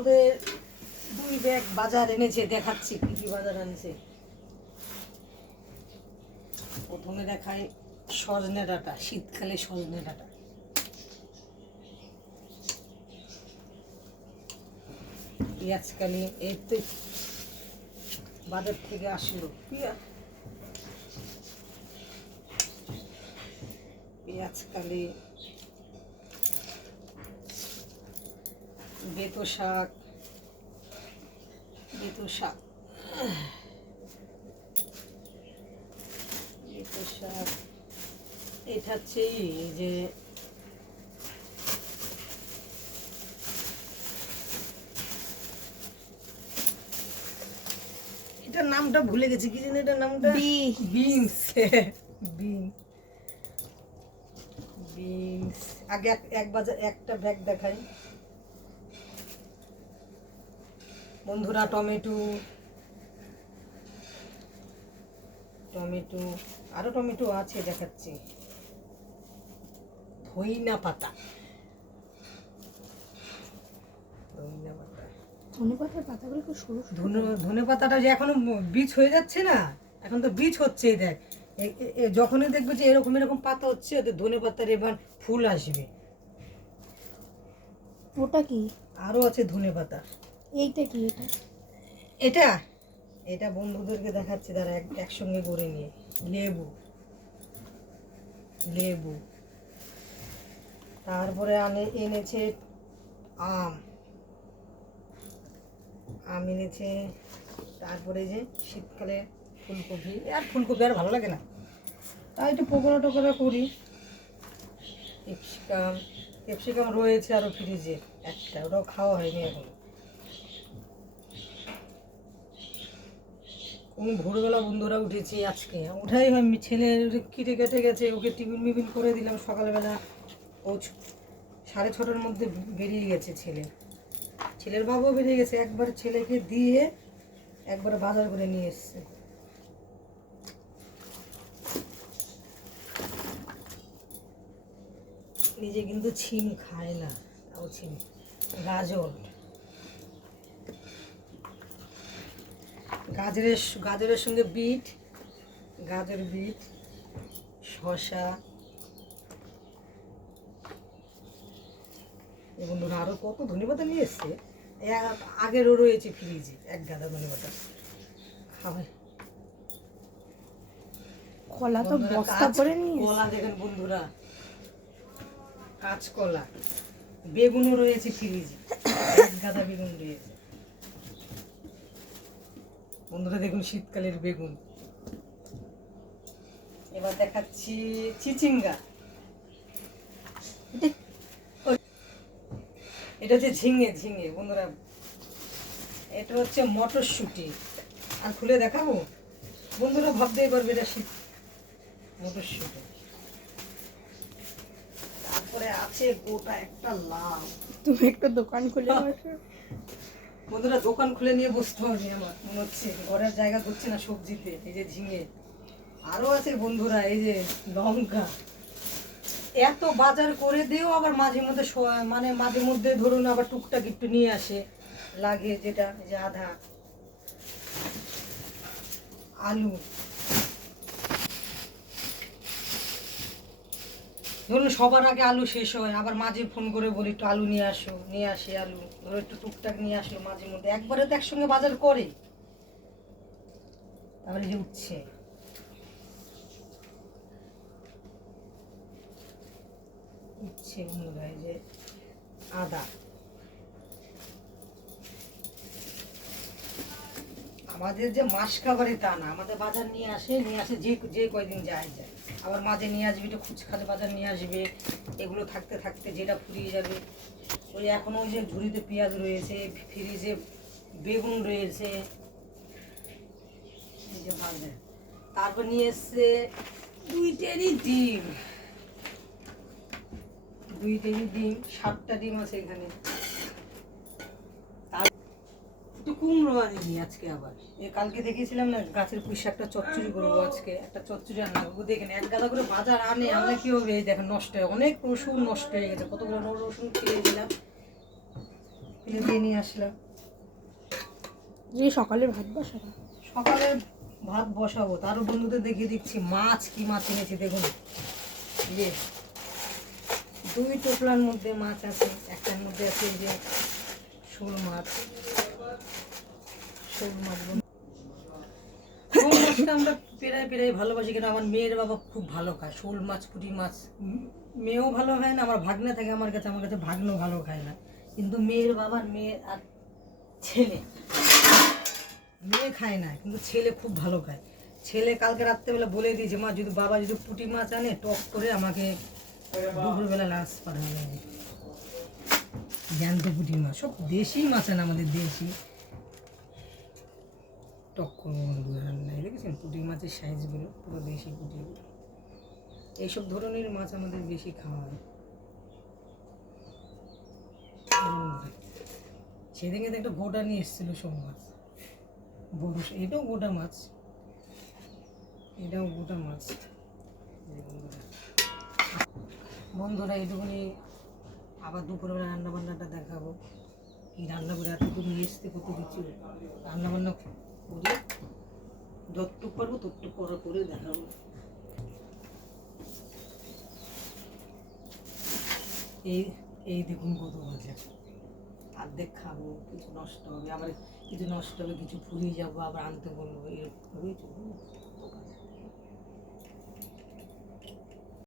বন্ধুদের 2 ব্যাগ বাজার এনেছে, দেখাচ্ছি কি কি বাজার আনছে। প্রথমে দেখাই সজনে ডাঁটা, শীতকালে সজনে ডাঁটা। পেঁয়াজকালি এই তো বাজার থেকে আসলো। পেঁয়াজকালি, বেতো শাক, বেতো শাক, বেতো শাক। এটা হচ্ছে এই যে এটার নামটা ভুলে গেছি, কি জানি এটার নামটা, বিনস। বিনস আগে এক বাজার একটা ব্যাগ দেখাই বন্ধুরা। টমেটো, টমেটো, আরো টমেটো আছে দেখাচ্ছি। ধইনা পাতা, ধইনা পাতা, ধনে পাতার পাতাগুলো খুব সরু সরু। ধনে পাতাটা যে এখনো বীজ হয়ে যাচ্ছে না, এখন তো বীজ হচ্ছে। দেখ যখনই দেখবে যে এরকম এরকম পাতা হচ্ছে, ওদের ধনে পাতার এবার ফুল আসবে। ওটা কি? আরো আছে ধনে পাতা। এইটা কি? এটা এটা এটা বন্ধুদেরকে দেখাচ্ছি, তারা একসঙ্গে করে নিয়ে। লেবু, লেবু, তারপরে এনেছে আম, আম এনেছে। তারপরে যে শীতকালে ফুলকপি, আর ফুলকপি আর ভালো লাগে না, তাই একটু পকোড়া টকোড়া করি। ক্যাপসিকাম, ক্যাপসিকাম রয়েছে আরও ফ্রিজে একটা, ওটাও খাওয়া হয়নি এখন। কোন ভোরবেলা বন্ধুরা উঠেছি আজকে, উঠাই হয় ছেলের কেটে কেটে গেছে, ওকে টিফিন মিফিন করে দিলাম সকালবেলা। ও 6:30টার মধ্যে বেরিয়ে গেছে ছেলে, ছেলের বাবাও বেরিয়ে গেছে। একবার ছেলেকে দিয়ে একবার বাজার করে নিয়ে এসছে। নিজে কিন্তু ছিম খায় না, তাও ছিম। গাজর, গাজরের সঙ্গে বিট, গাজর, বিট, শসা। এই বন্ধুরা আরো কত ধনেপাতা নিয়ে এসছে, আগেরও রয়েছে ফ্রিজে এক গাদা ধনেপাতা। খাবে কলা তো বস্তা করে নিয়ে। কলা দেখেন বন্ধুরা, কাঁচকলা, বেগুনও রয়েছে ফ্রিজে, এক গাদা বেগুন রয়েছে বন্ধুরা। দেখুন শীতকালের বেগুন। এবার দেখাচ্ছি চিচিঙ্গা, এটা হচ্ছে ঝিঙে, ঝিঙে বন্ধুরা। এটা হচ্ছে মটরশুঁটি। আর খুলে দেখাবো বন্ধুরা, ভাবতেই পারবে এটা শীত মটরশুঁটি। তারপরে আছে গোটা একটা লাউ। তুমি একটা দোকান খুলে বসো বন্ধুরা, দোকান খুলে নিয়ে বসতে হবে আমার মনে হচ্ছে, ঘরের জায়গা করছে না সবজিতে। এই যে ঝিঙে, আরো আছে বন্ধুরা এই যে লঙ্কা। এত বাজার করে দিয়েও আবার মাঝে মধ্যে মানে মাঝে মধ্যে ধরুন আবার টুকটাক একটু নিয়ে আসে লাগে, যেটা যে আধা। আলু, ধরুন সবার আগে আলু শেষ হয়, আবার মাঝে ফোন করে বলি একটু আলু নিয়ে আসো, নিয়ে আসি আলু। ধরো একটু টুকটাক নিয়ে আসলো মাঝে মধ্যে, একবারে তো একসঙ্গে বাজার করে। তারপরে যে উচ্ছে, উচ্ছে বন্ধুরা, এই যে আদা। আমাদের যে মাস খাবারে তা না, আমাদের বাজার নিয়ে আসে যে যে কয়দিন যায়। আবার মাঝে নিয়ে আসবে একটু খুচখাচ বাজার নিয়ে আসবে। এগুলো থাকতে থাকতে যেটা ফুরিয়ে যাবে। ওই এখনো ওই যে ঝুড়িতে পেঁয়াজ রয়েছে, ফ্রিজে বেগুন রয়েছে। এই যে বাজার। তারপর নিয়ে এসছে 2 টেরি ডিম, 2 টেরি ডিম, 7টা ডিম আছে এখানে। একটু কুমড়ো আনিনি আজকে আবার। কালকে দেখেছিলাম না গাছের পুঁই শাকটা চচ্চড়ি করবো, আজকে একটা চচ্চড়ি রান্না করবো। দেখেন এক গাদা করে বাজার আনলে কি হবে, এই দেখেন নষ্ট হয়, অনেক রসুন নষ্ট হয়ে গেছে। কতগুলো রসুন খেয়ে দিলাম, খুলে দিয়ে নিয়ে আসলাম। যে সকালে ভাত বসাবো। সকালে ভাত বসাবো, তারও বন্ধুদের দেখিয়ে দিচ্ছি মাছ, কি মাছ এনেছি দেখুন। এই যে 2 টোপলার মধ্যে মাছ আছে, একটার মধ্যে আছে এই যে শোল মাছ। শোল মাছ শোল মাছটা আমরা পেরায় পেরায় ভালোবাসি, কেন আমার মেয়ের বাবা খুব ভালো খায় শোল মাছ, পুঁটি মাছ। মেয়েও ভালো খায় না, আমার ভাগ্নে থাকে আমার কাছে ভাগ্নেও ভালো খায় না, কিন্তু মেয়ের বাবার মেয়ে আর ছেলে, মেয়ে খায় না কিন্তু ছেলে খুব ভালো খায়। ছেলে কালকে রাত্রেবেলা বলে দিয়েছে, মা যদি বাবা যদি পুঁটি মাছ আনে টক করে আমাকে দুপুরবেলা লাঞ্চ পাঠাবে। জ্যান্ত পুঁটি মাছ, সব দেশি মাছ আনে, আমাদের দেশি। টক করবো রান্নায়, দেখেছেন পুঁটি মাছের সাইজগুলো পুরো দেশি পুঁটিগুলো। এইসব ধরনের মাছ আমাদের বেশি খাওয়া হয়। সেদিকে তো একটা গোটা নিয়ে এসেছিল শোল মাছ, বড়, এটাও গোটা মাছ, এটাও গোটা মাছ। বন্ধুরা এইটুকুনি, আবার দুপুরবেলা রান্না বান্নাটা দেখাবো, কি রান্না করে এতটুকু নিয়ে এসতে কত কিছু রান্না বান্না করে যতটুকু পারবো ততটুকু করে দেখাবো। এই এই দেখুন কত বাজে, অর্ধেক খাবো, কিছু নষ্ট হবে, আবার কিছু নষ্ট হবে, কিছু ফুরিয়ে যাবো, আবার আনতে বলবো, এরকমভাবেই চলবে।